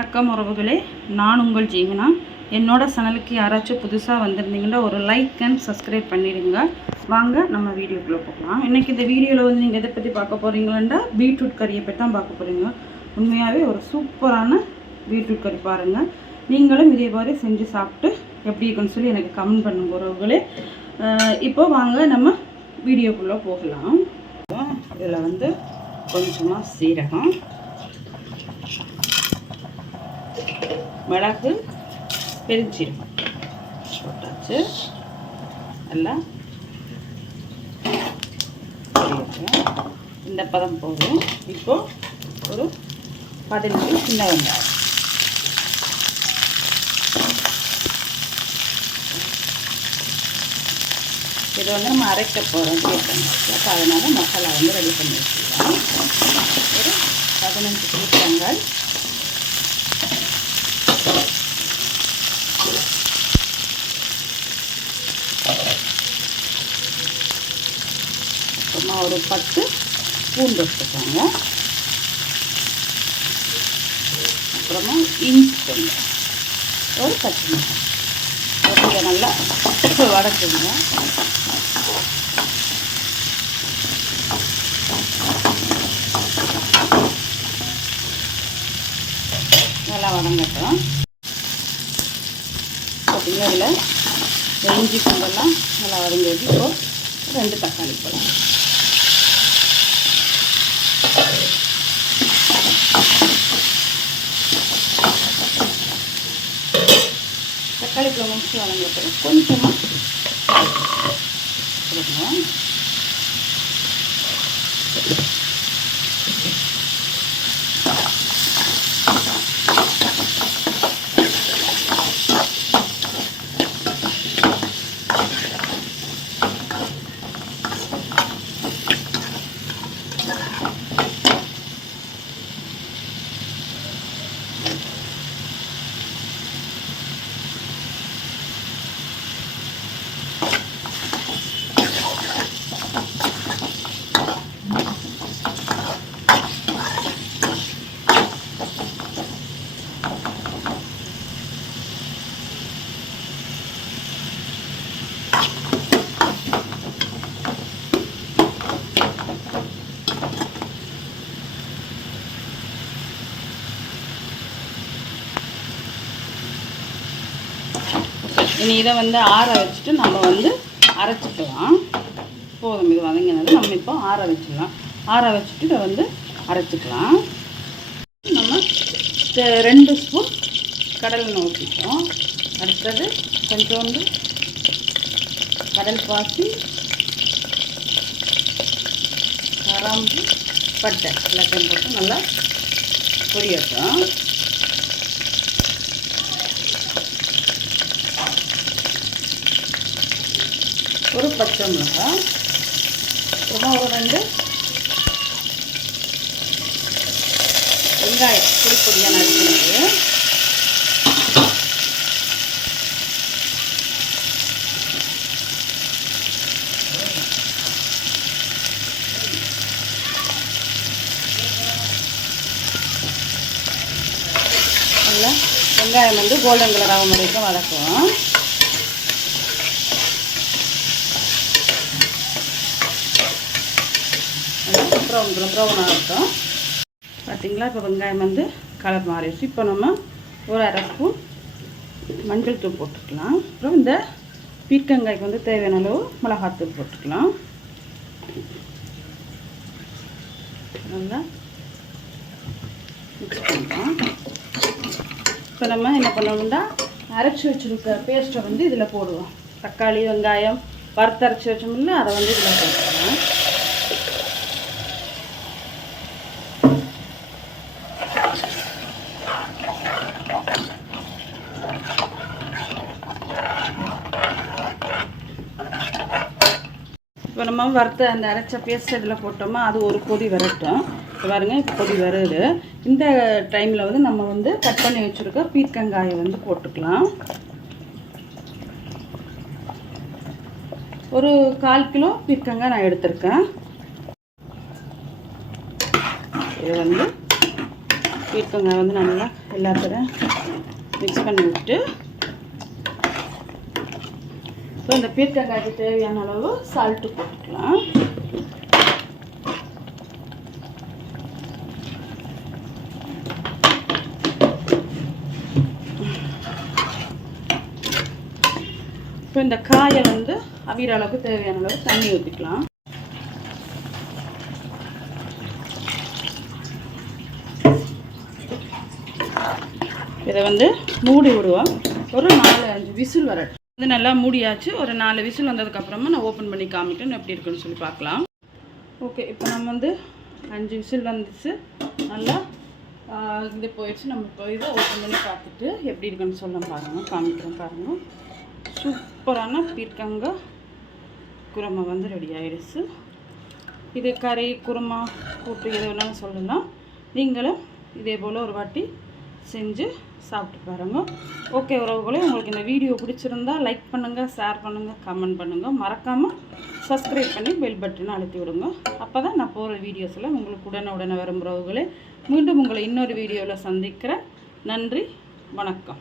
வணக்கம் உறவுகளே. நான் உங்கள் ஜீவனா. என்னோட சேனலுக்கு யாராச்சும் புதுசாக வந்திருந்தீங்கன்னா ஒரு லைக் அண்ட் சப்ஸ்கிரைப் பண்ணிடுங்க. வாங்க நம்ம வீடியோக்குள்ளே போகலாம். இன்றைக்கி இந்த வீடியோவில் வந்து நீங்கள் எதை பற்றி பார்க்க போகிறீங்களா பீட்ரூட் கறியை பற்றி தான் பார்க்க போகிறீங்க உண்மையாகவே ஒரு சூப்பரான பீட்ரூட் கறி பாருங்கள் நீங்களும் இதே மாதிரி செஞ்சு சாப்பிட்டு எப்படி இருக்குன்னு சொல்லி எனக்கு கமெண்ட் பண்ணுங்க உறவுகளே. இப்போ வாங்க நம்ம வீடியோக்குள்ளே போகலாம். இதில் வந்து கொஞ்சமாக சீரகம் மிளகு பெருஞ்சீரகம். போட்டாச்சு. நல்லா இந்த பதம் போதும். இப்போ ஒரு பதினஞ்சு சின்ன வெங்காயம். இது வந்து நம்ம அரைக்க போகிறோம் அப்போ அதனால் மசாலா வந்து ரெடி பண்ணி வச்சுக்கலாம் ஒரு பதினஞ்சு பீர்க்கங்காய் நான் ஒரு பத்து பூண்டு எடுத்துக்கோங்க. அப்புறமா இஞ்சி கொஞ்சம் ஒரு பச்சை மிளகாய். இதை நல்லா வதக்குங்க. நல்லா வதங்கட்டும். பார்த்தீங்கன்னா இதில் இஞ்சி பூண்டெல்லாம் நல்லா வதங்கி இப்போது ரெண்டு தக்காளி பழம் தக்காளி பழம் முடிச்சு வதங்கப்போ கொஞ்சமாக கொடுக்கணும் இனி இதை வந்து ஆற வச்சுட்டு நம்ம வந்து அரைச்சிக்கலாம். போதும் இது வதங்கினது. நம்ம இப்போ ஆற வச்சிடலாம். ஆற வச்சுட்டு இதை வந்து அரைச்சிக்கலாம். நம்ம ரெண்டு ஸ்பூன் கடல் எண்ணெய் ஊற்றிட்டோம். அடுத்தது கொஞ்சோண்டு கடல் பாசி கராம்பு பட்டை. எல்லாத்தையும் போட்டு நல்லா பொரியட்டும். ஒரு பச்சை மிளகாய் அப்புறமா ஒரு ரெண்டு வெங்காயம் பொடி பொடியாக நறுக்கினது நல்லா வெங்காயம் வந்து கோல்டன் கலர் ஆகும் வரைக்கும் வதக்கும் ப்ரௌன் ப்ரௌன் ஆகட்டும். பார்த்தீங்களா இப்போ வெங்காயம் வந்து கலர் மாறிடுச்சு. இப்போ நம்ம ஒரு அரை ஸ்பூன் மஞ்சள் தூள் போட்டுக்கலாம். அப்புறம் இந்த பீர்க்கங்காய்க்கு வந்து தேவையான அளவு மிளகாத்தூள் போட்டுக்கலாம். நல்லா மிக்ஸ் பண்ணலாம். இப்போ நம்ம என்ன பண்ணணும்னா அரைச்சி வச்சுருக்க பேஸ்ட்டை வந்து இதில் போடுவோம். தக்காளி வெங்காயம் வறுத்து அரைச்சி வச்சோம்ல அதை வந்து இதில் போட்டுக்கலாம் இப்போ நம்ம வறுத்த அந்த அரைச்ச பேஸ்ட் இதில் போட்டோமா அது ஒரு கொதி வரட்டும். பாருங்கள் இப்போ கொதி வருது. இந்த டைமில் வந்து நம்ம வந்து கட் பண்ணி வச்சுருக்க பீர்க்கங்காயை வந்து போட்டுக்கலாம். ஒரு கால் கிலோ பீர்க்கங்காய் நான் எடுத்திருக்கேன். இது வந்து பீர்க்கங்காய் வந்து நல்லா எல்லாத்தையும் மிக்ஸ் பண்ணி விட்டு இப்போ இந்த பீர்க்கங்காய்க்கு தேவையான அளவு சால்ட்டு போட்டுக்கலாம். இப்போ இந்த காயை வந்து அவிர அளவுக்கு தேவையான அளவு தண்ணி ஊற்றிக்கலாம் இதை வந்து மூடி விடுவோம். ஒரு நாலு அஞ்சு விசில் வரட்டும். இது நல்லா மூடியாச்சு. ஒரு நாலு விசில் வந்ததுக்கப்புறமா நான் ஓப்பன் பண்ணி காமிட்டேன் எப்படி இருக்குன்னு சொல்லி பார்க்கலாம். ஓகே இப்போ நம்ம வந்து அஞ்சு விசில் வந்துச்சு. நல்லா இது போயிடுச்சு. நம்ம இப்போ இதை ஓப்பன் பண்ணி பார்த்துட்டு எப்படி இருக்குன்னு சொல்ல பாருங்கள் காமிக்கிறோம் பாருங்கள் சூப்பரான பீர்க்கங்க குருமா வந்து ரெடி ஆகிடுச்சு இது கறி குருமா கூட்டு எது வேணாலும் சொல்லலாம். நீங்களும் இதே போல் ஒரு வாட்டி செஞ்சு சாப்பிட்டு பாருங்க. ஓகே உறவுகளே உங்களுக்கு இந்த வீடியோ பிடிச்சிருந்தா லைக் பண்ணுங்கள் ஷேர் பண்ணுங்கள் கமெண்ட் பண்ணுங்கள் மறக்காமல் சப்ஸ்கிரைப் பண்ணி பெல் பட்டனை அழுத்தி விடுங்க. அப்போ தான் நான் போகிற வீடியோஸில் உங்களுக்கு உடனே உடனே வரும் உறவுகளே. மீண்டும் உங்களை இன்னொரு வீடியோவில் சந்திக்கிறேன். நன்றி வணக்கம்.